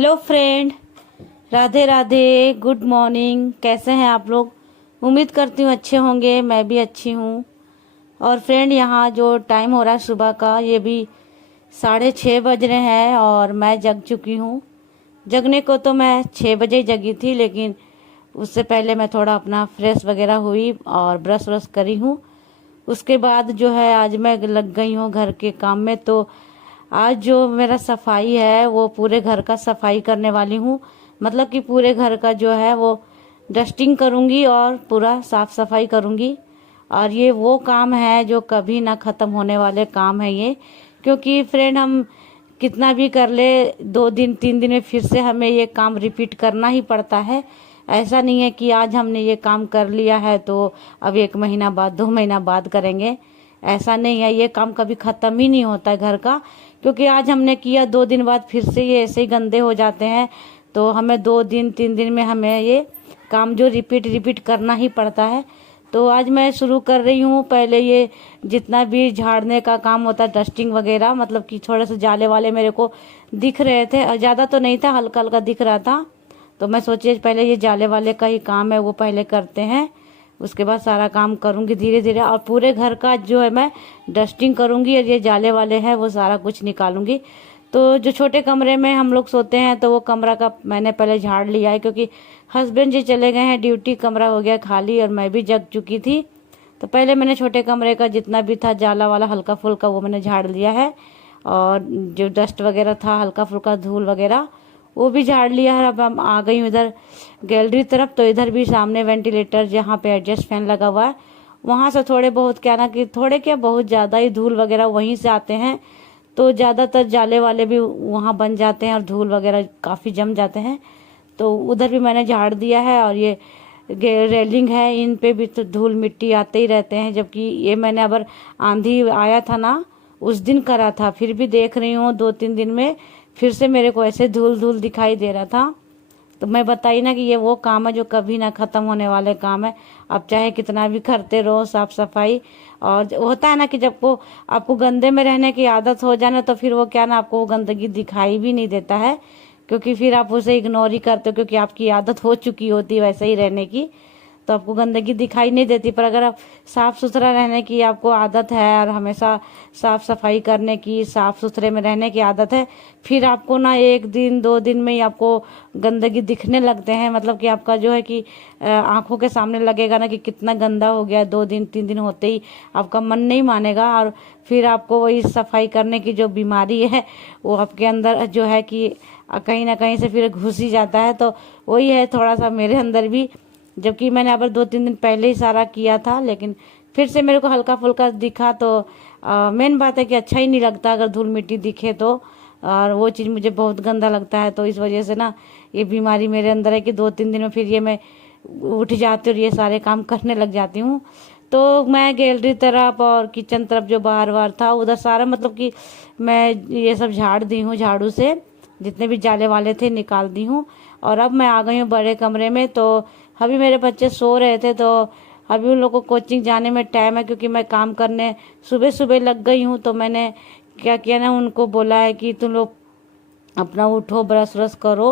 Hello friend, Radhe Radhe, good morning. कैसे हैं आप लोग? उम्मीद करती हूँ अच्छे होंगे। मैं भी अच्छी हूँ। और फ्रेंड, यहाँ जो टाइम हो रहा है सुबह का, ये भी 6:30 बज रहे हैं और मैं जग चुकी हूँ। जगने को तो मैं 6 बजे ही जगी थी, लेकिन उससे पहले मैं थोड़ा अपना फ्रेश वगैरह हुई और ब्रश व्रश करी हूँ। उसके बाद जो है आज मैं लग गई हूँ घर के काम में। तो आज जो मेरा सफाई है वो पूरे घर का सफाई करने वाली हूँ। मतलब कि पूरे घर का जो है वो डस्टिंग करूँगी और पूरा साफ सफाई करूँगी। और ये वो काम है जो कभी ना ख़त्म होने वाले काम है ये। क्योंकि फ्रेंड, हम कितना भी कर ले, 2 दिन 3 दिन में फिर से हमें ये काम रिपीट करना ही पड़ता है। ऐसा नहीं है कि आज हमने ये काम कर लिया है तो अब 1 महीना बाद 2 महीना बाद करेंगे। ऐसा नहीं है, ये काम कभी ख़त्म ही नहीं होता है घर का। क्योंकि आज हमने किया, 2 दिन बाद फिर से ये ऐसे ही गंदे हो जाते हैं। तो हमें 2 दिन 3 दिन में हमें ये काम जो रिपीट करना ही पड़ता है। तो आज मैं शुरू कर रही हूँ। पहले ये जितना भी झाड़ने का काम होता है, डस्टिंग वगैरह, मतलब कि थोड़े से जाले वाले मेरे को दिख रहे थे और ज़्यादा तो नहीं था, हल्का हल्का दिख रहा था। तो मैं सोची पहले ये जाले वाले का ही काम है वो पहले करते हैं, उसके बाद सारा काम करूँगी धीरे धीरे। और पूरे घर का जो है मैं डस्टिंग करूँगी और ये जाले वाले हैं वो सारा कुछ निकालूंगी। तो जो छोटे कमरे में हम लोग सोते हैं तो वो कमरा का मैंने पहले झाड़ लिया है, क्योंकि हस्बैंड जी चले गए हैं ड्यूटी, कमरा हो गया खाली और मैं भी जग चुकी थी। तो पहले मैंने छोटे कमरे का जितना भी था जाला वाला हल्का फुल्का वो मैंने झाड़ लिया है। और जो डस्ट वगैरह था, हल्का फुल्का धूल वगैरह, वो भी झाड़ लिया है। अब हम आ गई हूँ इधर गैलरी तरफ। तो इधर भी सामने वेंटिलेटर जहाँ पे एडजस्ट फैन लगा हुआ है, वहाँ से थोड़े बहुत क्या ना कि थोड़े क्या बहुत ज़्यादा ही धूल वगैरह वहीं से आते हैं। तो ज़्यादातर जाले वाले भी वहाँ बन जाते हैं और धूल वगैरह काफ़ी जम जाते हैं। तो उधर भी मैंने झाड़ दिया है। और ये रेलिंग है, इन पे भी तो धूल मिट्टी आते ही रहते हैं। जबकि ये मैंने अगर आंधी आया था ना उस दिन करा था, फिर भी देख रही हूँ 2 3 दिन में फिर से मेरे को ऐसे धूल धूल दिखाई दे रहा था। तो मैं बताई ना कि ये वो काम है जो कभी ना ख़त्म होने वाले काम है। अब चाहे कितना भी करते रहो साफ सफाई। और होता है ना कि जब को आपको गंदे में रहने की आदत हो जाए ना, तो फिर वो क्या ना आपको वो गंदगी दिखाई भी नहीं देता है, क्योंकि फिर आप उसे इग्नोर ही करते हो, क्योंकि आपकी आदत हो चुकी होती है वैसे ही रहने की। तो आपको गंदगी दिखाई नहीं देती। पर अगर आप साफ सुथरा रहने की आपको आदत है और हमेशा साफ सफाई करने की, साफ सुथरे में रहने की आदत है, फिर आपको ना 1 दिन 2 दिन में ही आपको गंदगी दिखने लगते हैं। मतलब कि आपका जो है कि आंखों के सामने लगेगा ना कि कितना गंदा हो गया। 2 दिन 3 दिन होते ही आपका मन नहीं मानेगा और फिर आपको वही सफाई करने की जो बीमारी है वो आपके अंदर जो है कि कहीं ना कहीं से फिर घुस ही जाता है। तो वही है थोड़ा सा मेरे अंदर भी। जबकि मैंने अब 2 3 दिन पहले ही सारा किया था, लेकिन फिर से मेरे को हल्का फुल्का दिखा। तो मेन बात है कि अच्छा ही नहीं लगता अगर धूल मिट्टी दिखे तो, और वो चीज़ मुझे बहुत गंदा लगता है। तो इस वजह से ना ये बीमारी मेरे अंदर है कि 2 3 दिन में फिर ये मैं उठ जाती हूँ और ये सारे काम करने लग जाती हूँ। तो मैं गैलरी तरफ और किचन तरफ जो बाहर बाहर था उधर सारा, मतलब कि मैं ये सब झाड़ दी हूँ, झाड़ू से जितने भी जाले वाले थे निकाल दी हूँ। और अब मैं आ गई हूँ बड़े कमरे में। तो अभी मेरे बच्चे सो रहे थे, तो अभी उन लोगों को कोचिंग जाने में टाइम है, क्योंकि मैं काम करने सुबह सुबह लग गई हूँ। तो मैंने क्या किया ना, उनको बोला है कि तुम लोग अपना उठो, ब्रश व्रश करो।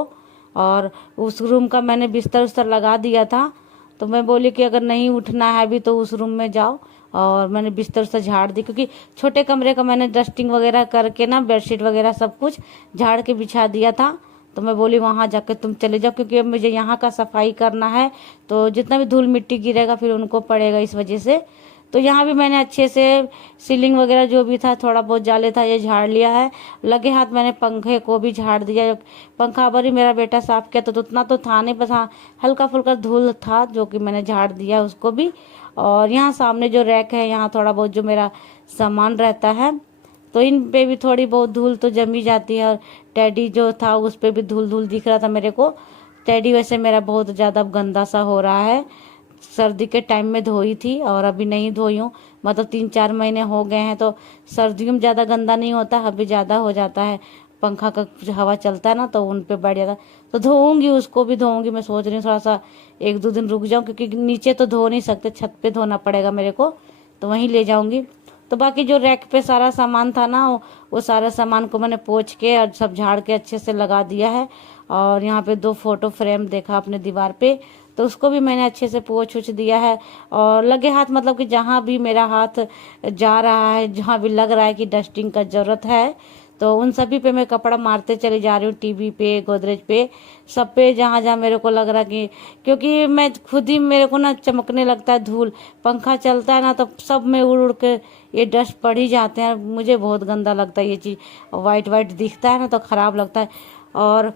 और उस रूम का मैंने बिस्तर उस्तर लगा दिया था। तो मैं बोली कि अगर नहीं उठना है अभी तो उस रूम में जाओ। और मैंने बिस्तर से झाड़ दी, क्योंकि छोटे कमरे का मैंने डस्टिंग वगैरह करके ना बेडशीट वगैरह सब कुछ झाड़ के बिछा दिया था। तो मैं बोली वहाँ जाके तुम चले जाओ, क्योंकि अब मुझे यहाँ का सफाई करना है। तो जितना भी धूल मिट्टी गिरेगा फिर उनको पड़ेगा, इस वजह से। तो यहाँ भी मैंने अच्छे से सीलिंग वगैरह जो भी था, थोड़ा बहुत जाले था, ये झाड़ लिया है। लगे हाथ मैंने पंखे को भी झाड़ दिया। पंखा भरी मेरा बेटा साफ किया तो उतना तो था नहीं, बस हाँ हल्का फुल्का धूल था जो कि मैंने झाड़ दिया उसको भी। और यहाँ सामने जो रैक है, यहाँ थोड़ा बहुत जो मेरा सामान रहता है, तो इन पे भी थोड़ी बहुत धूल तो जमी जाती है। और टेडी जो था उस पे भी धूल धूल दिख रहा था मेरे को। टेडी वैसे मेरा बहुत ज़्यादा गंदा सा हो रहा है। सर्दी के टाइम में धोई थी और अभी नहीं धोई हूँ, मतलब 3 4 महीने हो गए हैं। तो सर्दियों में ज़्यादा गंदा नहीं होता, अभी ज़्यादा हो जाता है। पंखा का हवा चलता है ना तो उन पे बढ़ जाता। तो धोऊंगी, उसको भी धोऊंगी। मैं सोच रही हूँ थोड़ा सा 1 2 दिन रुक जाऊँ, क्योंकि नीचे तो धो नहीं सकते, छत पे धोना पड़ेगा मेरे को। तो वहीं ले जाऊंगी। तो बाकी जो रैक पे सारा सामान था ना, वो सारा सामान को मैंने पोंछ के और सब झाड़ के अच्छे से लगा दिया है। और यहाँ पे 2 फोटो फ्रेम देखा अपने दीवार पे, तो उसको भी मैंने अच्छे से पोंछ उछ दिया है। और लगे हाथ मतलब कि जहाँ भी मेरा हाथ जा रहा है, जहाँ भी लग रहा है कि डस्टिंग का जरूरत है, तो उन सभी पे मैं कपड़ा मारते चली जा रही हूँ। टीवी पे, गोदरेज पे, सब पे जहाँ जहाँ मेरे को लग रहा कि, क्योंकि मैं खुद ही मेरे को ना चमकने लगता है धूल, पंखा चलता है ना तो सब में उड़ उड़ के ये डस्ट पड़ ही जाते हैं। मुझे बहुत गंदा लगता है ये चीज़, वाइट वाइट दिखता है ना तो खराब लगता है। और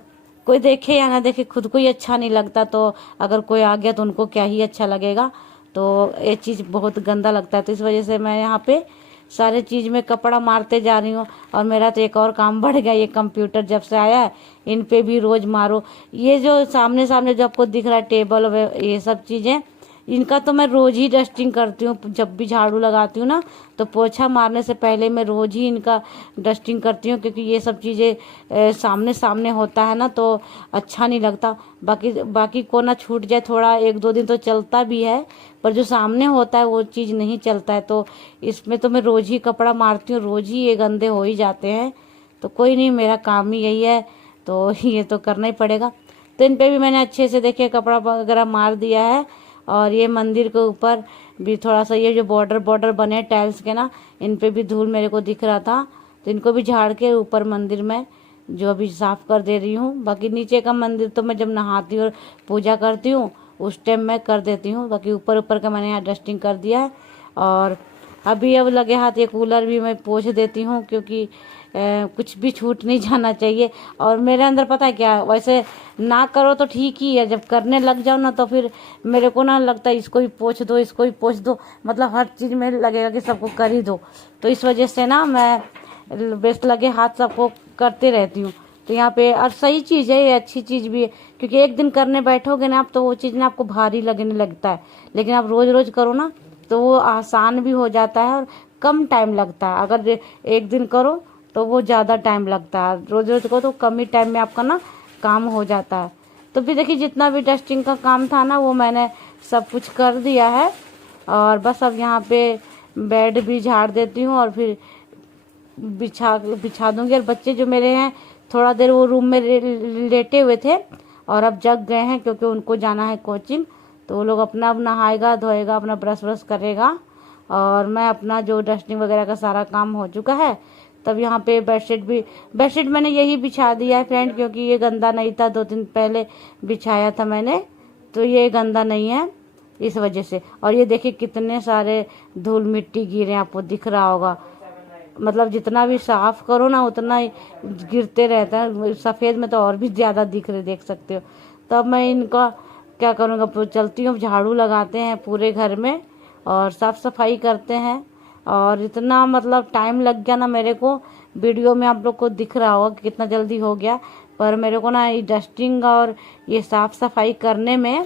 कोई देखे या ना देखे, खुद को ही अच्छा नहीं लगता, तो अगर कोई आ गया तो उनको क्या ही अच्छा लगेगा। तो ये चीज़ बहुत गंदा लगता है। तो इस वजह से मैं यहाँ पे सारे चीज़ में कपड़ा मारते जा रही हूँ। और मेरा तो एक और काम बढ़ गया, ये कंप्यूटर जब से आया है इन पे भी रोज मारो। ये जो सामने सामने जो आपको दिख रहा है टेबल, ये सब चीज़ें, इनका तो मैं रोज ही डस्टिंग करती हूँ। जब भी झाड़ू लगाती हूँ ना तो पोछा मारने से पहले मैं रोज ही इनका डस्टिंग करती हूँ, क्योंकि ये सब चीज़ें सामने सामने होता है ना तो अच्छा नहीं लगता। बाकी को ना छूट जाए थोड़ा, 1-2 दिन तो चलता भी है, पर जो सामने होता है वो चीज़ नहीं चलता है। तो इसमें तो मैं रोज ही कपड़ा मारती हूँ, रोज ही ये गंदे हो ही जाते हैं। तो कोई नहीं, मेरा काम ही यही है, तो ये तो करना ही पड़ेगा। तो इन पे भी मैंने अच्छे से देखिए कपड़ा वगैरह मार दिया है। और ये मंदिर के ऊपर भी थोड़ा सा ये जो बॉर्डर बने टाइल्स के ना, इन पे भी धूल मेरे को दिख रहा था, तो इनको भी झाड़ के ऊपर मंदिर में जो अभी साफ कर दे रही हूँ। बाकी नीचे का मंदिर तो मैं जब नहाती हूँ और पूजा करती हूँ उस टाइम मैं कर देती हूँ। बाकी ऊपर ऊपर का मैंने यहाँ डस्टिंग कर दिया है। और अभी अब लगे हाथ ये कूलर भी मैं पोंछ देती हूँ, क्योंकि कुछ भी छूट नहीं जाना चाहिए। और मेरे अंदर पता है क्या, वैसे ना करो तो ठीक ही है, जब करने लग जाओ ना तो फिर मेरे को ना लगता है इसको भी पोंछ दो, इसको भी पोंछ दो, मतलब हर चीज़ में लगेगा कि सबको कर ही दो। तो इस वजह से ना मैं बेस्ट लगे हाथ सबको करते रहती हूँ। तो यहाँ पे और सही चीज़ है, ये अच्छी चीज़ भी है, क्योंकि एक दिन करने बैठोगे ना आप तो वो चीज़ ना आपको भारी लगने लगता है, लेकिन आप रोज रोज करो ना तो वो आसान भी हो जाता है और कम टाइम लगता है। अगर एक दिन करो तो वो ज़्यादा टाइम लगता है, रोज रोज को तो कम ही टाइम में आपका ना काम हो जाता है। तो फिर देखिए जितना भी डस्टिंग का काम था ना वो मैंने सब कुछ कर दिया है। और बस अब यहाँ पे बेड भी झाड़ देती हूँ और फिर बिछा दूंगी। और बच्चे जो मेरे हैं थोड़ा देर वो रूम में लेटे हुए थे और अब जग गए हैं, क्योंकि उनको जाना है कोचिंग। तो वो लोग अपना अब नहाएगा धोएगा, अपना ब्रश व्रश करेगा, और मैं अपना जो डस्टिंग वगैरह का सारा काम हो चुका है। तब यहाँ पे बेडशीट मैंने यही बिछा दिया है फ्रेंड, क्योंकि ये गंदा नहीं था, 2 दिन पहले बिछाया था मैंने, तो ये गंदा नहीं है इस वजह से। और ये देखिए कितने सारे धूल मिट्टी गिरे, आपको दिख रहा होगा, मतलब जितना भी साफ करो ना उतना ही गिरते रहता है। सफ़ेद में तो और भी ज़्यादा देख सकते हो। तब मैं इनका क्या करूँगा, चलती हूँ, झाड़ू लगाते हैं पूरे घर में और साफ़ सफाई करते हैं। और इतना मतलब टाइम लग गया ना मेरे को, वीडियो में आप लोग को दिख रहा होगा कि कितना जल्दी हो गया, पर मेरे को ना ये डस्टिंग और ये साफ़ सफाई करने में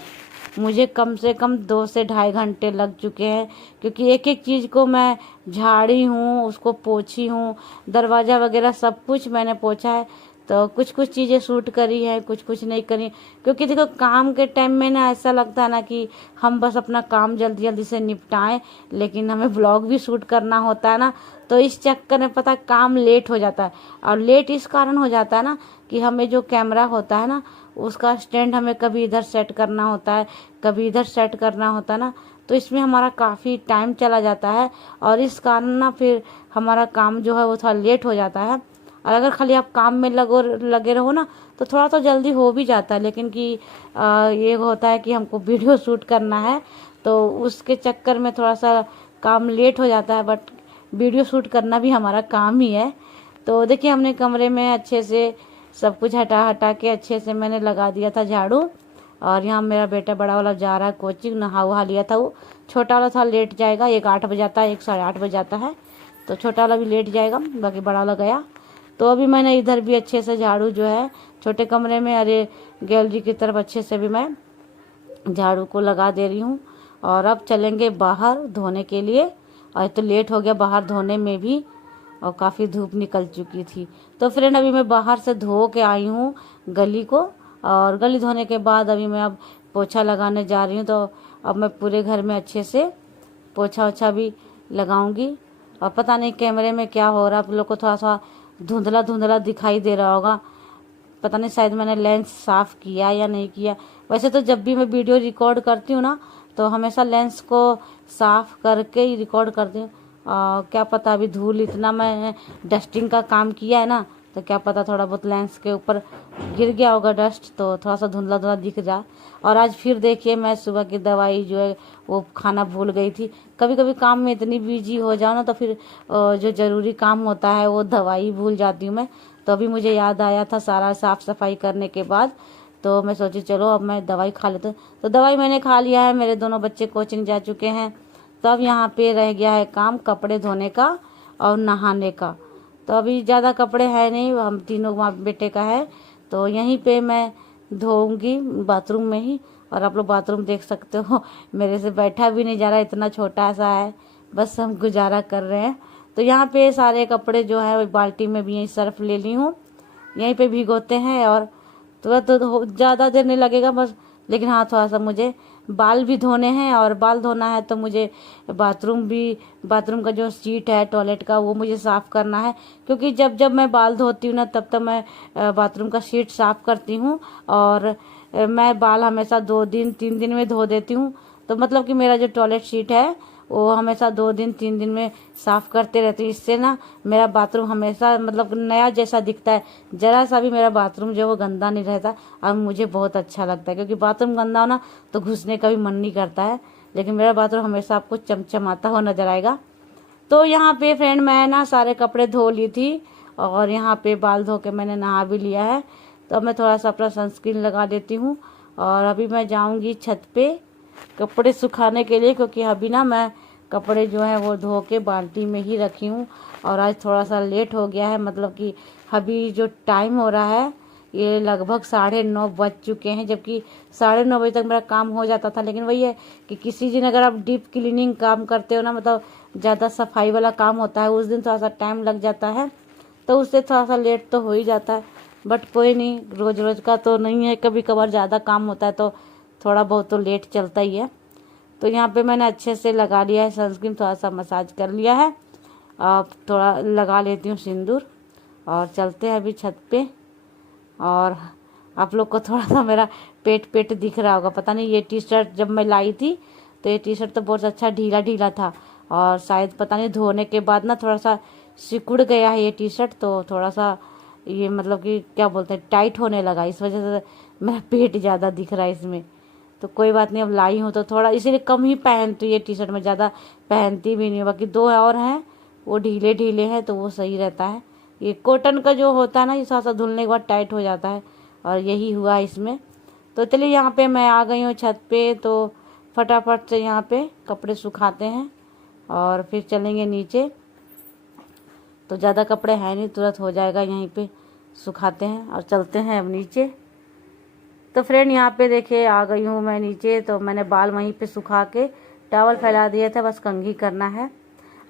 मुझे कम से कम 2 से ढाई घंटे लग चुके हैं, क्योंकि एक एक चीज़ को मैं झाड़ी हूँ, उसको पोंछी हूँ, दरवाज़ा वगैरह सब कुछ मैंने पोंछा है। तो कुछ कुछ चीज़ें शूट करी है, कुछ कुछ नहीं करी, क्योंकि देखो काम के टाइम में ना ऐसा लगता है ना कि हम बस अपना काम जल्दी जल्दी से निपटाएं, लेकिन हमें ब्लॉग भी शूट करना होता है ना, तो इस चक्कर में पता काम लेट हो जाता है। और लेट इस कारण हो जाता है ना कि हमें जो कैमरा होता है ना उसका स्टैंड हमें कभी इधर सेट करना होता है, कभी इधर सेट करना होता है ना, तो इसमें हमारा काफ़ी टाइम चला जाता है। और इस कारण ना फिर हमारा काम जो है वो थोड़ा लेट हो जाता है। और अगर खाली आप काम में लगे रहो ना तो थोड़ा तो जल्दी हो भी जाता है, लेकिन कि ये होता है कि हमको वीडियो शूट करना है तो उसके चक्कर में थोड़ा सा काम लेट हो जाता है, बट वीडियो शूट करना भी हमारा काम ही है। तो देखिए हमने कमरे में अच्छे से सब कुछ हटा के अच्छे से मैंने लगा दिया था झाड़ू। और यहाँ मेरा बेटा बड़ा वाला जा रहा है कोचिंग, नहा वहा लिया था, वो छोटा वाला था लेट जाएगा, एक 8 बजे आता है, एक 8:30 बजे आता है, तो छोटा वाला भी लेट जाएगा, बाकी बड़ा वाला गया। तो अभी मैंने इधर भी अच्छे से झाड़ू जो है छोटे कमरे में, अरे गैलरी की तरफ अच्छे से भी मैं झाड़ू को लगा दे रही हूँ। और अब चलेंगे बाहर धोने के लिए, और तो लेट हो गया बाहर धोने में भी, और काफ़ी धूप निकल चुकी थी। तो फ्रेंड अभी मैं बाहर से धो के आई हूँ गली को, और गली धोने के बाद अभी मैं अब पोछा लगाने जा रही हूँ। तो अब मैं पूरे घर में अच्छे से पोछा ओछा भी लगाऊंगी। और पता नहीं कैमरे में क्या हो रहा है, आप लोग को थोड़ा सा धुंधला धुंधला दिखाई दे रहा होगा, पता नहीं शायद मैंने लेंस साफ़ किया या नहीं किया। वैसे तो जब भी मैं वीडियो रिकॉर्ड करती हूँ ना तो हमेशा लेंस को साफ़ करके ही रिकॉर्ड करती हूँ। क्या पता अभी धूल इतना मैं डस्टिंग का काम किया है ना, तो क्या पता थोड़ा बहुत लेंस के ऊपर गिर गया होगा डस्ट, तो थोड़ा सा धुंधला धुंधला दिख जा। और आज फिर देखिए मैं सुबह की दवाई जो है वो खाना भूल गई थी। कभी कभी काम में इतनी बिजी हो जाओ ना तो फिर जो ज़रूरी काम होता है वो दवाई भूल जाती हूँ मैं। तो अभी मुझे याद आया था सारा साफ़ सफाई करने के बाद, तो मैं सोची चलो अब मैं दवाई खा लेती हूँ। तो दवाई मैंने खा लिया है, मेरे दोनों बच्चे कोचिंग जा चुके हैं। तो अब यहाँ पे रह गया है काम कपड़े धोने का और नहाने का। तो अभी ज़्यादा कपड़े है नहीं, हम तीनों माँ बेटे का है, तो यहीं पे मैं धोऊंगी बाथरूम में ही। और आप लोग बाथरूम देख सकते हो, मेरे से बैठा भी नहीं जा रहा, इतना छोटा सा है, बस हम गुजारा कर रहे हैं। तो यहाँ पे सारे कपड़े जो है वो बाल्टी में भी यहीं सर्फ ले ली हूँ, यहीं पे भिगोते हैं और तुरंत तो ज़्यादा देर नहीं लगेगा बस। लेकिन हाँ थोड़ा सा मुझे बाल भी धोने हैं, और बाल धोना है तो मुझे बाथरूम का जो सीट है टॉयलेट का वो मुझे साफ़ करना है। क्योंकि जब जब मैं बाल धोती हूँ ना तब तब मैं बाथरूम का सीट साफ़ करती हूँ, और मैं बाल हमेशा 2 दिन 3 दिन में धो देती हूँ। तो मतलब कि मेरा जो टॉयलेट सीट है वो हमेशा 2 दिन 3 दिन में साफ़ करते रहती हूँ। इससे ना मेरा बाथरूम हमेशा मतलब नया जैसा दिखता है, ज़रा सा भी मेरा बाथरूम जो है वो गंदा नहीं रहता, और मुझे बहुत अच्छा लगता है। क्योंकि बाथरूम गंदा हो ना तो घुसने का भी मन नहीं करता है, लेकिन मेरा बाथरूम हमेशा आपको चमचमाता हुआ नजर आएगा। तो यहाँ पे फ्रेंड मैं ना सारे कपड़े धो ली थी, और यहाँ पे बाल धो के मैंने नहा भी लिया है। तो अब मैं थोड़ा सा अपना सनस्क्रीन लगा देती हूँ, और अभी मैं जाऊँगी छत पे कपड़े सुखाने के लिए। क्योंकि अभी ना मैं कपड़े जो है वो धो के बाल्टी में ही रखी हूँ, और आज थोड़ा सा लेट हो गया है। मतलब कि अभी जो टाइम हो रहा है ये लगभग 9:30 बज चुके हैं, जबकि 9:30 बजे तक मेरा काम हो जाता था। लेकिन वही है कि किसी दिन अगर आप डीप क्लीनिंग काम करते हो ना, मतलब ज़्यादा सफाई वाला काम होता है, उस दिन थोड़ा सा टाइम लग जाता है, तो उससे थोड़ा सा लेट तो हो ही जाता है। बट कोई नहीं, रोज़ रोज़ का तो नहीं है, कभी कभार ज़्यादा काम होता है तो थोड़ा बहुत तो लेट चलता ही है। तो यहाँ पे मैंने अच्छे से लगा लिया है सनस्क्रीन, थोड़ा सा मसाज कर लिया है। अब थोड़ा लगा लेती हूँ सिंदूर, और चलते हैं अभी छत पे। और आप लोग को थोड़ा सा मेरा पेट दिख रहा होगा, पता नहीं ये टी शर्ट जब मैं लाई थी तो ये टी शर्ट तो बहुत अच्छा ढीला ढीला था, और शायद पता नहीं धोने के बाद ना थोड़ा सा सिकुड़ गया है ये टी शर्ट, तो थोड़ा सा ये मतलब कि क्या बोलते हैं टाइट होने लगा, इस वजह से मेरा पेट ज़्यादा दिख रहा है इसमें। तो कोई बात नहीं, अब लाई हूँ तो थोड़ा इसीलिए कम ही पहनती हूँ ये टी शर्ट, में ज़्यादा पहनती भी नहीं हूँ। बाकी 2 और हैं वो ढीले ढीले हैं तो वो सही रहता है। ये कॉटन का जो होता है ना ये थोड़ा सा धुलने के बाद टाइट हो जाता है, और यही हुआ इसमें। तो चलिए यहाँ पे मैं आ गई हूँ छत पे, तो फटाफट से यहाँ पे कपड़े सुखाते हैं और फिर चलेंगे नीचे। तो ज़्यादा कपड़े हैं नहीं, तुरंत हो जाएगा, यहीं पे सुखाते हैं और चलते हैं अब नीचे। तो फ्रेंड यहाँ पे देखिए आ गई हूँ मैं नीचे। तो मैंने बाल वहीं पे सुखा के टॉवल फैला दिए थे, बस कंघी करना है।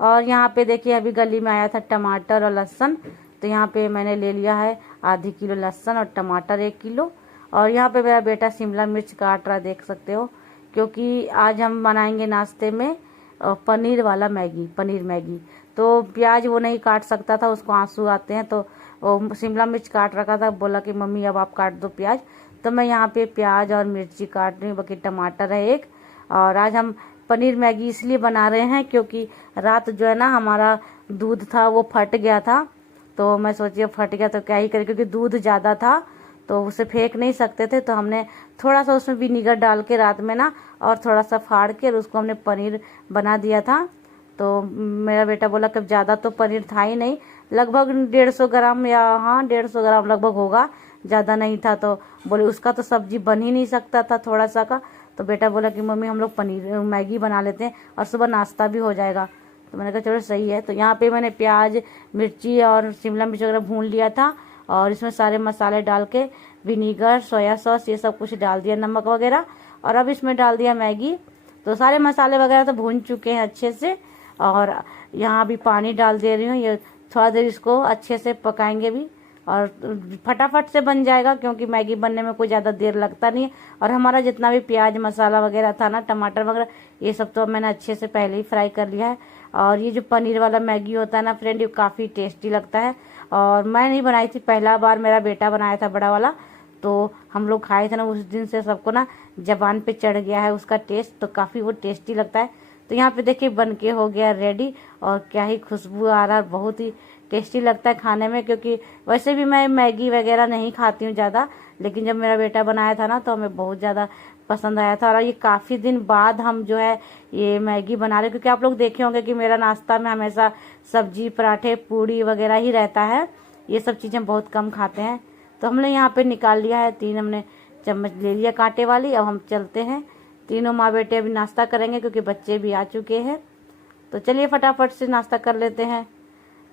और यहाँ पे देखिए अभी गली में आया था टमाटर और लहसुन, तो यहाँ पे मैंने ले लिया है आधी किलो लहसुन और टमाटर 1 किलो। और यहाँ पे मेरा बेटा शिमला मिर्च काट रहा, देख सकते हो, क्योंकि आज हम बनाएंगे नाश्ते में पनीर वाला मैगी, पनीर मैगी। तो प्याज वो नहीं काट सकता था, उसको आंसू आते हैं, तो शिमला मिर्च काट रखा था, बोला कि मम्मी अब आप काट दो प्याज। तो मैं यहाँ पे प्याज और मिर्ची काट रही हूँ, बाकी टमाटर है 1। और आज हम पनीर मैगी इसलिए बना रहे हैं क्योंकि रात जो है ना हमारा दूध था वो फट गया था। तो मैं सोची अब फट गया तो क्या ही करें, क्योंकि दूध ज़्यादा था तो उसे फेंक नहीं सकते थे। तो हमने थोड़ा सा उसमें विनीगर डाल के रात में ना, और थोड़ा सा फाड़ के, और उसको हमने पनीर बना दिया था। तो मेरा बेटा बोला कि ज़्यादा तो पनीर था ही नहीं, लगभग 150 ग्राम, या हाँ 150 ग्राम लगभग होगा, ज़्यादा नहीं था। तो बोले उसका तो सब्जी बन ही नहीं सकता था थोड़ा सा का। तो बेटा बोला कि मम्मी हम लोग पनीर मैगी बना लेते हैं और सुबह नाश्ता भी हो जाएगा। तो मैंने कहा चलो सही है। तो यहाँ पे मैंने प्याज मिर्ची और शिमला मिर्च वगैरह भून लिया था, और इसमें सारे मसाले डाल के विनीगर सोया सॉस ये सब कुछ डाल दिया, नमक वगैरह, और अब इसमें डाल दिया मैगी। तो सारे मसाले वगैरह तो भून चुके हैं अच्छे से, और यहाँ भी पानी डाल दे रही हूँ। ये थोड़ा देर इसको अच्छे से पकाएंगे भी, और फटाफट से बन जाएगा, क्योंकि मैगी बनने में कोई ज़्यादा देर लगता नहीं है। और हमारा जितना भी प्याज मसाला वगैरह था ना, टमाटर वगैरह, ये सब तो मैंने अच्छे से पहले ही फ्राई कर लिया है। और ये जो पनीर वाला मैगी होता है ना फ्रेंड, ये काफ़ी टेस्टी लगता है। और मैं नहीं बनाई थी, पहला बार मेरा बेटा बनाया था बड़ा वाला, तो हम लोग खाए थे ना, उस दिन से सबको ना जबान पे चढ़ गया है उसका टेस्ट, तो काफ़ी वो टेस्टी लगता है। तो यहाँ पे देखिए बन के हो गया रेडी, और क्या ही खुशबू आ रहा है, बहुत ही टेस्टी लगता है खाने में। क्योंकि वैसे भी मैं मैगी वगैरह नहीं खाती हूँ ज़्यादा, लेकिन जब मेरा बेटा बनाया था ना तो हमें बहुत ज़्यादा पसंद आया था। और ये काफ़ी दिन बाद हम जो है ये मैगी बना रहे, क्योंकि आप लोग देखे होंगे कि मेरा नाश्ता में हमेशा सब्जी, पराठे, पूड़ी वगैरह ही रहता है, ये सब चीज़ें बहुत कम खाते हैं। तो हमने यहाँ पे निकाल लिया है, 3 हमने चम्मच ले लिया कांटे वाली। अब हम चलते हैं, तीनों माँ बेटे अभी नाश्ता करेंगे क्योंकि बच्चे भी आ चुके हैं। तो चलिए फटाफट से नाश्ता कर लेते हैं।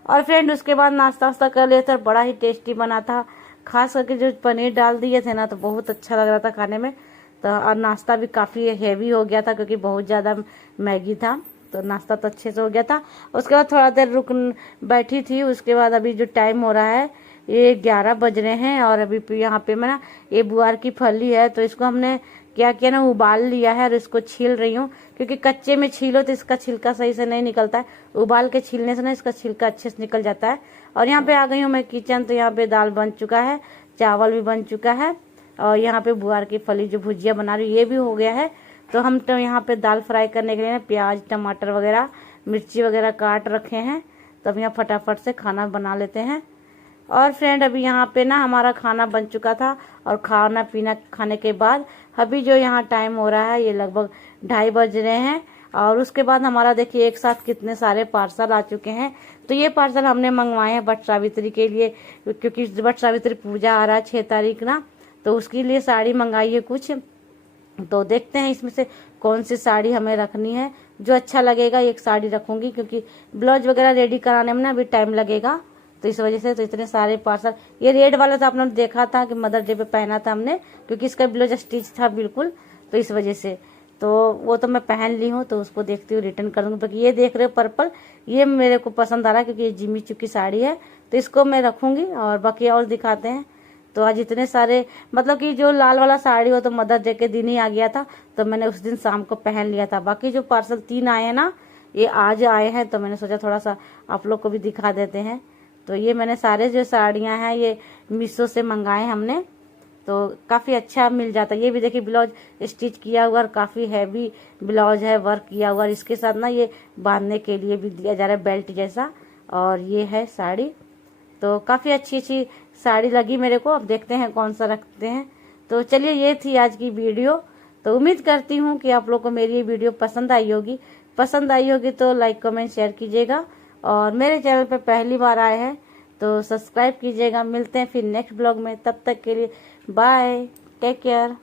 और फ्रेंड उसके बाद नाश्ता वास्ता कर लिया था, बड़ा ही टेस्टी बना था। खास करके जो पनीर डाल दिए थे ना तो बहुत अच्छा लग रहा था खाने में। तो और नाश्ता भी काफ़ी हेवी हो गया था क्योंकि बहुत ज़्यादा मैगी था, तो नाश्ता तो अच्छे से हो गया था। उसके बाद थोड़ा देर रुक बैठी थी। उसके बाद अभी जो टाइम हो रहा है ये 11 बज रहे हैं, और अभी यहाँ पे मैं ना ये बुआर की फली है, तो इसको हमने क्या किया ना, उबाल लिया है और इसको छील रही हूँ। क्योंकि कच्चे में छीलो तो इसका छिलका सही से नहीं निकलता है, उबाल के छीलने से ना इसका छिलका अच्छे से निकल जाता है। और यहाँ पे आ गई हूँ मैं किचन, तो यहाँ पे दाल बन चुका है, चावल भी बन चुका है, और यहाँ पे बुआर की फली जो भुजिया बना रही हूँ ये भी हो गया है। तो हम तो यहाँ पे दाल फ्राई करने के लिए ना प्याज, टमाटर वगैरह, मिर्ची वगैरह काट रखे हैं। तो अब यहाँ फटाफट से खाना बना लेते हैं। और फ्रेंड अभी यहाँ पे ना हमारा खाना बन चुका था, और खाना पीना खाने के बाद अभी जो यहाँ टाइम हो रहा है ये लगभग 2:30 बज रहे हैं। और उसके बाद हमारा देखिए एक साथ कितने सारे पार्सल आ चुके हैं। तो ये पार्सल हमने मंगवाए हैं वट सावित्री के लिए, क्योंकि वट सावित्री पूजा आ रहा है 6 तारीख ना, तो उसके लिए साड़ी मंगाई है कुछ। तो देखते हैं इसमें से कौन सी साड़ी हमें रखनी है, जो अच्छा लगेगा एक साड़ी रखूंगी, क्योंकि ब्लाउज वगैरह रेडी कराने में ना अभी टाइम लगेगा। तो इस वजह से तो इतने सारे पार्सल, ये रेड वाला तो आपने देखा था कि मदर डे पे पहना था हमने, क्योंकि इसका ब्लाउज स्टिच था बिल्कुल, तो इस वजह से तो वो तो मैं पहन ली हूँ। तो उसको देखती हूँ रिटर्न कर दूँगी। क्योंकि ये देख रहे हो पर्पल, ये मेरे को पसंद आ रहा है क्योंकि ये जिमी चुकी साड़ी है, तो इसको मैं रखूंगी। और बाकी और दिखाते हैं। तो आज इतने सारे, मतलब कि जो लाल वाला साड़ी हो तो मदर डे के दिन ही आ गया था, तो मैंने उस दिन शाम को पहन लिया था। बाकी जो पार्सल 3 आए हैं ना ये आज आए हैं, तो मैंने सोचा थोड़ा सा आप लोग को भी दिखा देते हैं। तो ये मैंने सारे जो साड़ियाँ हैं ये मीशो से मंगाए हमने, तो काफ़ी अच्छा मिल जाता है। ये भी देखिए ब्लाउज स्टिच किया हुआ और काफ़ी हैवी ब्लाउज है, वर्क किया हुआ। और इसके साथ ना ये बांधने के लिए भी दिया जा रहा है बेल्ट जैसा। और ये है साड़ी, तो काफ़ी अच्छी अच्छी साड़ी लगी मेरे को। अब देखते हैं कौन सा रखते हैं। तो चलिए ये थी आज की वीडियो। तो उम्मीद करती हूँ कि आप लोग को मेरी ये वीडियो पसंद आई होगी। पसंद आई होगी तो लाइक कमेंट शेयर कीजिएगा, और मेरे चैनल पे पहली बार आए हैं तो सब्सक्राइब कीजिएगा। मिलते हैं फिर नेक्स्ट ब्लॉग में, तब तक के लिए बाय, टेक केयर।